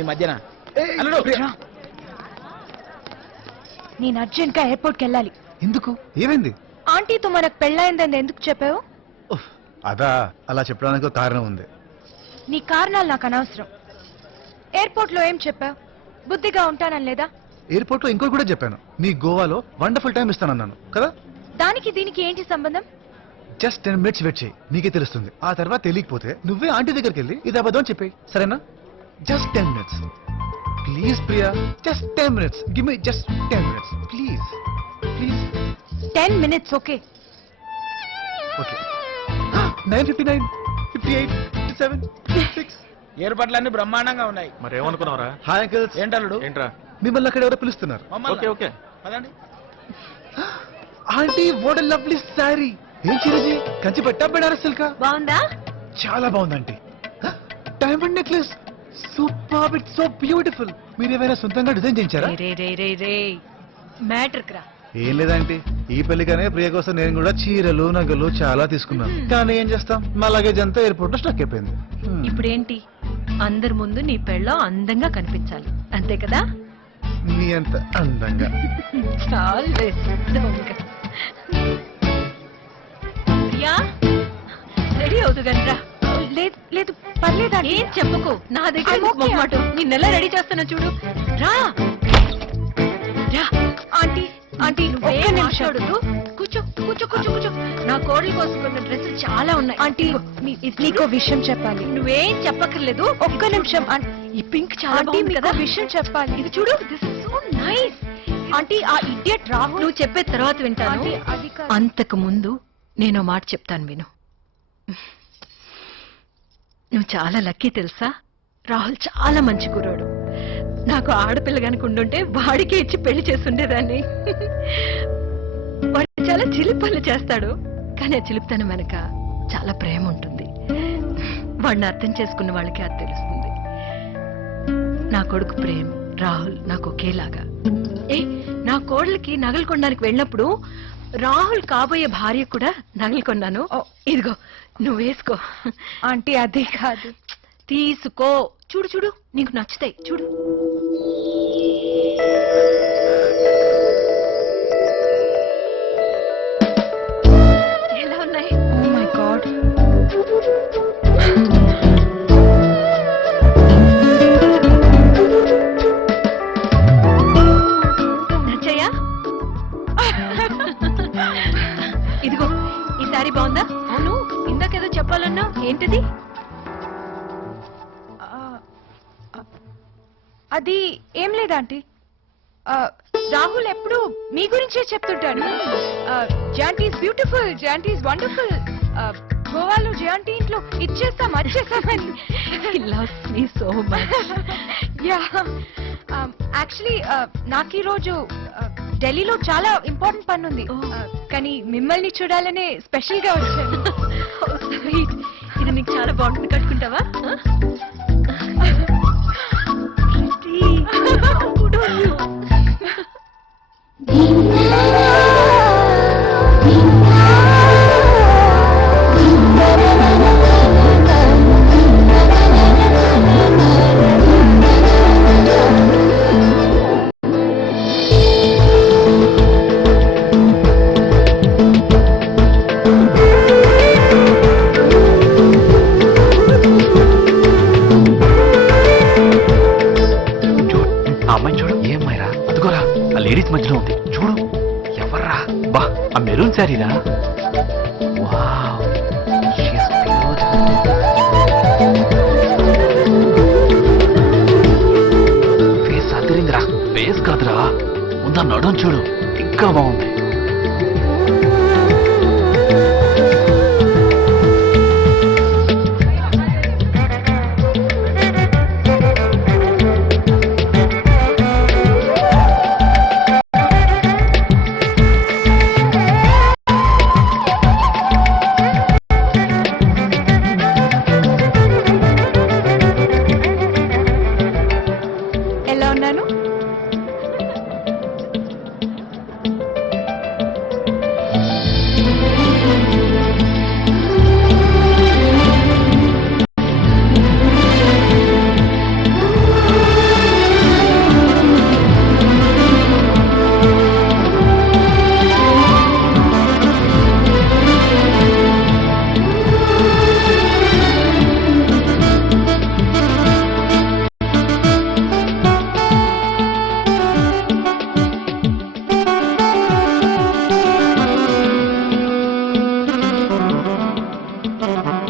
ఈ మధ్యన అల్లుడు నేను అర్జెంట్ గా ఎయిర్పోర్ట్కి వెళ్ళాలి. ఎందుకు? ఏమైంది? ఆంటీతో మనకు పెళ్ళైందని ఎందుకు చెప్పావు? అదా, అలా చెప్పడానికి ఒక కారణం ఉంది. నీ కారణాలు నాకు అనవసరం. ఎయిర్పోర్ట్ లో ఏం చెప్పావు? బుద్ధిగా ఉంటానని లేదా? ఎయిర్పోర్ట్ లో ఇంకోటి కూడా చెప్పాను, నీ గోవాలో వండర్ఫుల్ టైం ఇస్తానన్నాను కదా. దానికి దీనికి ఏంటి సంబంధం? జస్ట్ 10 minutes వెయిట్ చేయి, నీకే తెలుస్తుంది. ఆ తర్వాత తెలియకపోతే నువ్వే ఆంటీ దగ్గరికి వెళ్ళి ఇది అబద్ధం అని చెప్పేయి, సరేనా? Just 10 minutes please Priya, just 10 minutes, give me just 10 minutes please please. 10 minutes okay. Okay. 9:59, 58, 57, 56. ఏర్పాట్లన్నీ బ్రహ్మాండంగా ఉన్నాయి. మరి ఏమనుకున్నారా? Hi uncles. ఏంటల్లుడు? ఏంట్రా? మిమ్మల్ని అక్కడ ఎవరో పిలుస్తున్నారు. ఓకే ఓకే పదండి. Aunty what a lovely sorry. ఏం చిరుది? కంచి పట్టా బెనారస్ సిల్కా? బాగుందా? చాలా బాగుంది aunty. Diamond necklace super, it's so beautiful. మీరు ఏమైనా సొంతంగా డిజైన్ చేయించారా? మ్యాటర్ క్రా. ఏం లేదంటే ఈ పెళ్లికనే ప్రియ కోసం నేను కూడా చీరలు నగలు చాలా తీసుకున్నాను. కానీ ఏం చేస్తాం, మా లగేజ్ అంతా ఎయిర్పోర్ట్ లో స్టక్ అయిపోయింది. ఇప్పుడేంటి, అందరి ముందు నీ పెళ్ళం అందంగా కనిపించాలి, అంతే కదా? నీ అంత అందంగా. ప్రియా, రెడీ అవుతు గండ్రా. లేదు పర్లేదా? ఏం చెప్పకు, నా దగ్గర నిన్నెలా రెడీ చేస్తున్నా చూడు. రా రా. ఆంటీ ఆంటీ ఒక్క నిమిషం. కూర్చో కూర్చో కూర్చో కూర్చో. నా కోడలు కోసం కొన్ని డ్రెస్సులు చాలా ఉన్నాయి. ఆంటీ నీకో విషయం చెప్పాలి. నువ్వేం చెప్పక్కర్లేదు, ఒక్క నిమిషం. ఈ పింక్ చాలా ఆంటీ బాగుంది మీకు కదా. విషయం చెప్పాలి. ఇది చూడు, this is so nice. Aunty ఆ ఇడియట్ రాహుల్. నువ్వు చెప్పే తర్వాత వింటాను. ఆంటీ, అది కాదు. అంతకు ముందు నేను మాట చెప్తాను విను. నువ్వు చాలా లక్కీ తెలుసా. రాహుల్ చాలా మంచి కుర్రాడు. నాకు ఆడపిల్ల కనుక ఉండుంటే వాడికి ఇచ్చి పెళ్లి చేస్తుండేదాన్ని. వాడు చాలా చిలిపి పనులు చేస్తాడు, కానీ ఆ చిలిపితనం వెనక చాలా ప్రేమ ఉంటుంది. వాడిని అర్థం చేసుకున్న వాళ్ళకి అది తెలుస్తుంది. నా కొడుకు ప్రేమ్, రాహుల్ నాకు ఒకేలాగా. నా కోడలికి నగలు కొనడానికి వెళ్ళినప్పుడు రాహుల్ కాబోయే భార్య కూడా నగలు కొన్నాను. ఇదిగో నువ్వు వేసుకో. ఆంటీ అది కాదు. తీసుకో, చూడు చూడు, నీకు నచ్చుతాయి చూడు. ఎలా ఉన్నాయి? Oh my God. నచ్చయ్యా? ఇదిగో ఈ సారీ బాగుందా? అవును, ఇందాకేదో చెప్పాలన్నా, ఏంటిది? అది ఏం లేదా ఆంటీ. రాహుల్ ఎప్పుడు మీ గురించే చెప్తుంటాడు. Jonty is beautiful, Jonty is wonderful. గోవాలో జాంటీ ఇంట్లో ఇచ్చేస్తాం వచ్చేస్తామని. యా, యాక్చువల్లీ నాకు ఈరోజు ఢిల్లీలో చాలా ఇంపార్టెంట్ పని ఉంది. కానీ మిమ్మల్ని చూడాలనే స్పెషల్ గా వచ్చాను. ఇది నీకు చాలా బాగుంటుంది, కట్టుకుంటావా? లేడీస్ మధ్యలో ఉంది చూడు. ఎవర్రా? బా, ఆ మెరూన్ శారీరా. Wow, she is beautiful. Face అదిరిందిరా. ఫేస్ కాదురా, ముందు నడుం చూడు, ఇంకా బాగుంది. ఆ